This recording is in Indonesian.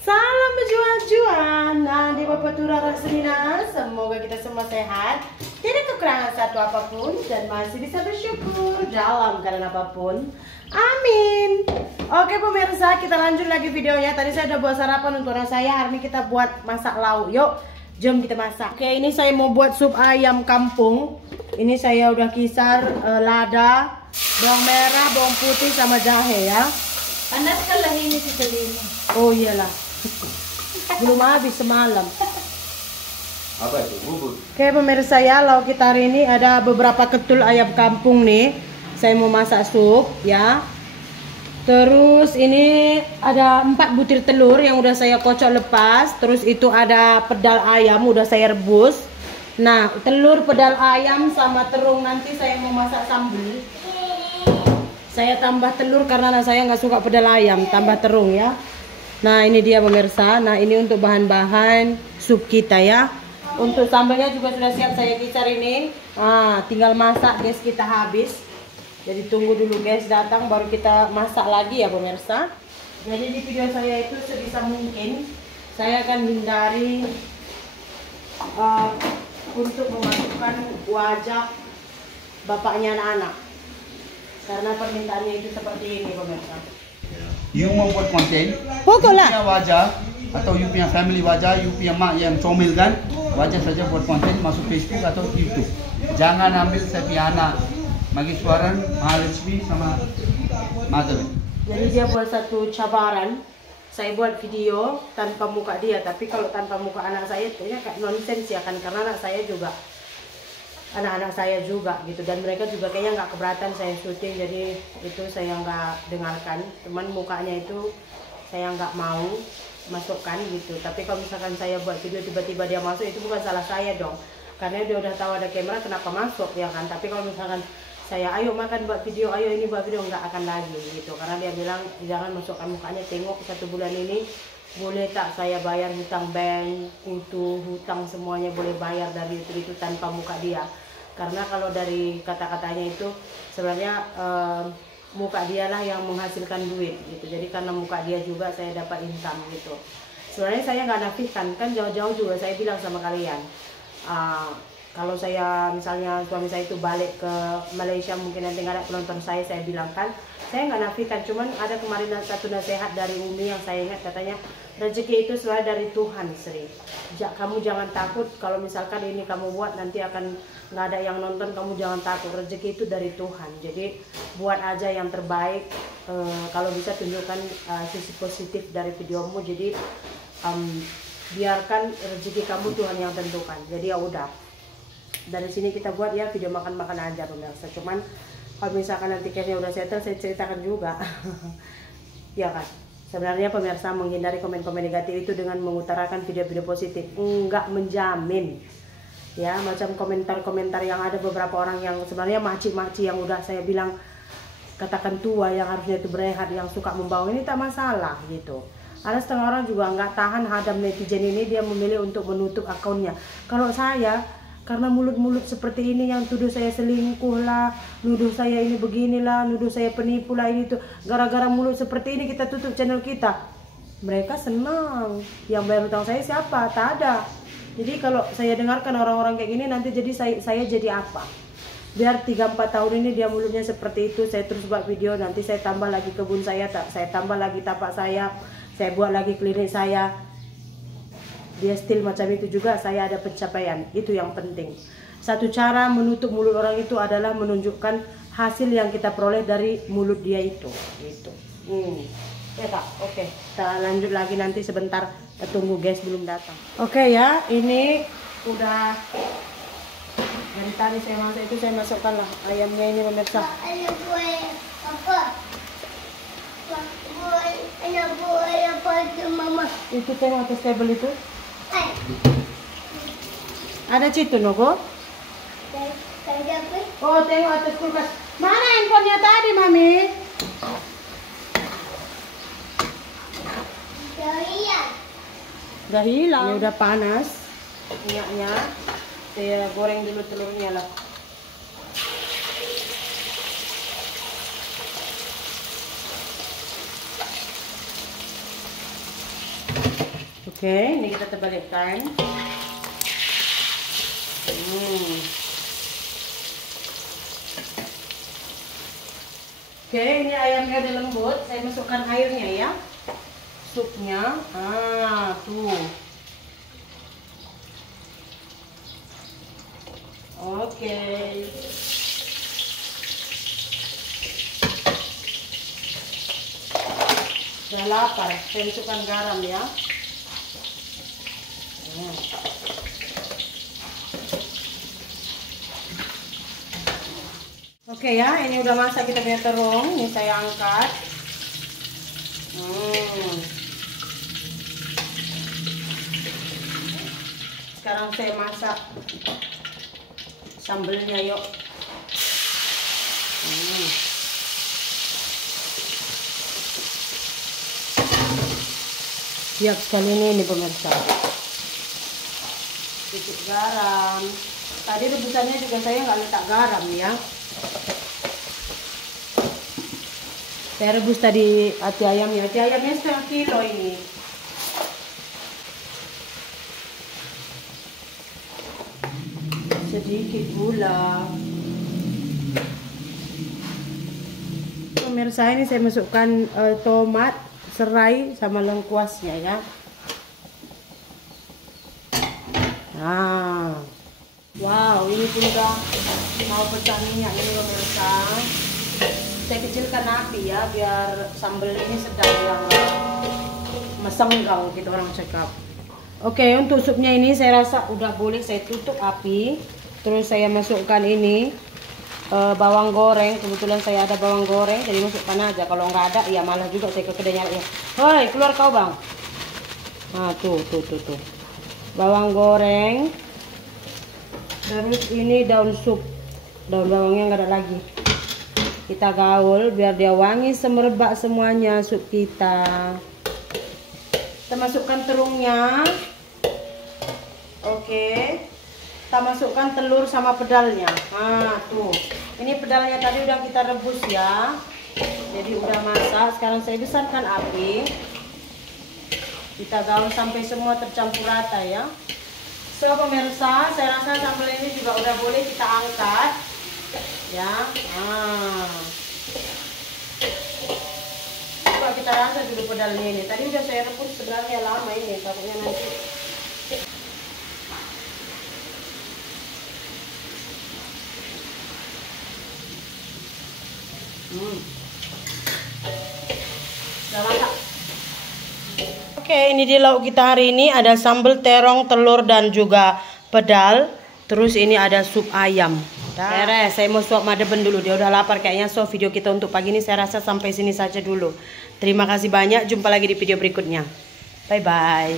Salam berjuang-juang. Nah, di Bapak Tura Rasmina, semoga kita semua sehat, tidak kekurangan satu apapun, dan masih bisa bersyukur dalam keadaan apapun. Amin. Oke pemirsa, kita lanjut lagi videonya. Tadi saya udah buat sarapan untuk anak saya. Hari ini kita buat masak lauk. Yuk, jom kita masak. Oke, ini saya mau buat sup ayam kampung. Ini saya udah kisar lada, bawang merah, bawang putih sama jahe ya. Panaskanlah ini sekelilingnya. Oh iyalah. Belum habis semalam. Apa itu? Bubur. Oke pemirsa ya, lauk kita hari ini ada beberapa ketul ayam kampung nih. Saya mau masak sup ya. Terus ini ada 4 butir telur yang udah saya kocok lepas. Terus itu ada pedal ayam udah saya rebus. Nah, telur, pedal ayam sama terung nanti saya mau masak sambal. Saya tambah telur karena anak saya nggak suka pedal ayam, tambah terung ya. Nah ini dia pemirsa. Nah ini untuk bahan-bahan sup kita ya. Untuk sambalnya juga sudah siap saya kisar ini. Nah, tinggal masak guys, kita habis. Jadi tunggu dulu guys datang baru kita masak lagi ya pemirsa. Jadi di video saya itu sebisa mungkin saya akan hindari untuk memasukkan wajah bapaknya anak-anak. Karena permintaannya itu seperti ini pemirsa. You mau buat konten? Pokoklah. You punya wajah atau you punya family wajah, you punya mak yang comel kan? Wajah saja buat konten masuk Facebook atau YouTube. Jangan ambil saya punya anak Magiswaran, Mahalakshmi sama Madhavi. Jadi dia buat satu cabaran. Saya buat video tanpa muka dia, tapi kalau tanpa muka anak saya kayaknya kayak nonsens ya kan, karena anak saya juga anak-anak saya juga gitu, dan mereka juga kayaknya nggak keberatan saya syuting, jadi itu saya nggak dengarkan. Teman mukanya itu saya nggak mau masukkan gitu. Tapi kalau misalkan saya buat video tiba-tiba dia masuk, itu bukan salah saya dong, karena dia udah tahu ada kamera kenapa masuk ya kan. Tapi kalau misalkan saya ayo makan buat video, ayo ini buat video, nggak akan lagi gitu, karena dia bilang jangan masukkan mukanya, tengok 1 bulan ini boleh tak saya bayar hutang bank, hutang semuanya boleh bayar dari itu tanpa muka dia. Karena kalau dari kata-katanya itu sebenarnya muka dialah yang menghasilkan duit gitu. Jadi karena muka dia juga saya dapat income gitu. Sebenarnya saya nggak nafikan, kan jauh-jauh juga saya bilang sama kalian, kalau saya misalnya suami saya itu balik ke Malaysia, mungkin nanti nggak ada penonton saya bilang kan, saya nggak nafikan. Cuman ada kemarin satu nasihat dari Umi yang saya ingat, katanya rezeki itu selalu dari Tuhan Sri. Kamu jangan takut kalau misalkan ini kamu buat nanti akan nggak ada yang nonton, kamu jangan takut, rezeki itu dari Tuhan. Jadi buat aja yang terbaik. Kalau bisa tunjukkan sisi positif dari videomu. Jadi biarkan rezeki kamu Tuhan yang tentukan. Jadi ya udah, dari sini kita buat ya video makan-makan aja pemirsa. Cuman kalau misalkan nanti kayaknya udah settle, saya ceritakan juga. Ya kan, sebenarnya pemirsa menghindari komen-komen negatif itu dengan mengutarakan video-video positif enggak menjamin ya. Macam komentar-komentar yang ada beberapa orang yang sebenarnya maci-maci, yang udah saya bilang katakan tua, yang harusnya itu berehat, yang suka membawa ini tak masalah gitu. Ada setengah orang juga nggak tahan hadam netizen ini, dia memilih untuk menutup akunnya. Kalau saya, karena mulut-mulut seperti ini yang tuduh saya selingkuh lah, nuduh saya ini beginilah, nuduh saya penipu lah, ini tuh gara-gara mulut seperti ini kita tutup channel kita. Mereka senang. Yang bayar hutang saya siapa? Tak ada. Jadi kalau saya dengarkan orang-orang kayak gini, nanti jadi saya jadi apa? Biar 3-4 tahun ini dia mulutnya seperti itu, saya terus buat video, nanti saya tambah lagi kebun saya tambah lagi tapak saya buat lagi klinik saya. Dia still macam itu juga, saya ada pencapaian. Itu yang penting. Satu cara menutup mulut orang itu adalah menunjukkan hasil yang kita peroleh dari mulut dia itu. Gitu. Ya tak? Oke. Kita lanjut lagi nanti sebentar. Kita tunggu guys, belum datang. Oke ya, ini udah dari tadi saya masak itu, saya masukkan lah ayamnya ini pemirsa. Itu tengok atas table itu. Ada situ Nogo? Oh, tengok atas kulkas. Mana handphonenya tadi, Mami? Udah hilang. Ini udah panas minyaknya. Saya goreng dulu telurnya lah. Oke, ini kita terbalikkan. Oke, ini ayamnya udah lembut. Saya masukkan airnya ya. Supnya. Tuh. Oke. Udah lapar. Saya masukkan garam ya. Oke ya, ini udah masak kita punya terung. Ini saya angkat. Sekarang saya masak sambelnya yuk. Siap sekali ini pemirsa. Sedikit garam. Tadi rebusannya juga saya nggak letak garam ya. Saya rebus tadi hati ayamnya setengah kilo ini. Sedikit gula. Pemirsa, ini saya masukkan tomat, serai sama lengkuasnya ya. Nah, wow, ini pun udah mau pecah minyak ini pemirsa. Saya kecilkan api ya biar sambal ini sedang yang mesenggang gitu orang cakap. Oke, untuk supnya ini saya rasa udah boleh saya tutup api. Terus saya masukkan ini bawang goreng. Kebetulan saya ada bawang goreng, jadi masukkan aja. Kalau nggak ada ya malah juga saya ke kedai nyari. Hoi, keluar kau bang. Nah tuh. Bawang goreng. Terus ini daun sup. Daun bawangnya nggak ada lagi. Kita gaul biar dia wangi semerbak semuanya sup kita. Kita masukkan terungnya. Oke. Kita masukkan telur sama pedalnya. Nah, tuh. Ini pedalnya tadi udah kita rebus ya. Jadi udah masak. Sekarang saya besarkan api. Kita gaul sampai semua tercampur rata ya. So pemirsa, saya rasa sambal ini juga udah boleh kita angkat. Ya, coba kita rasa dulu pedalnya ini. Tadi udah saya rebus sebenarnya lama ini, takutnya nanti. Udah masak. Oke, ini di lauk kita hari ini ada sambal terong, telur dan juga pedal. Terus ini ada sup ayam. Beres, saya mau suap madeben dulu. Dia udah lapar kayaknya. So video kita untuk pagi ini saya rasa sampai sini saja dulu. Terima kasih banyak. Jumpa lagi di video berikutnya. Bye bye.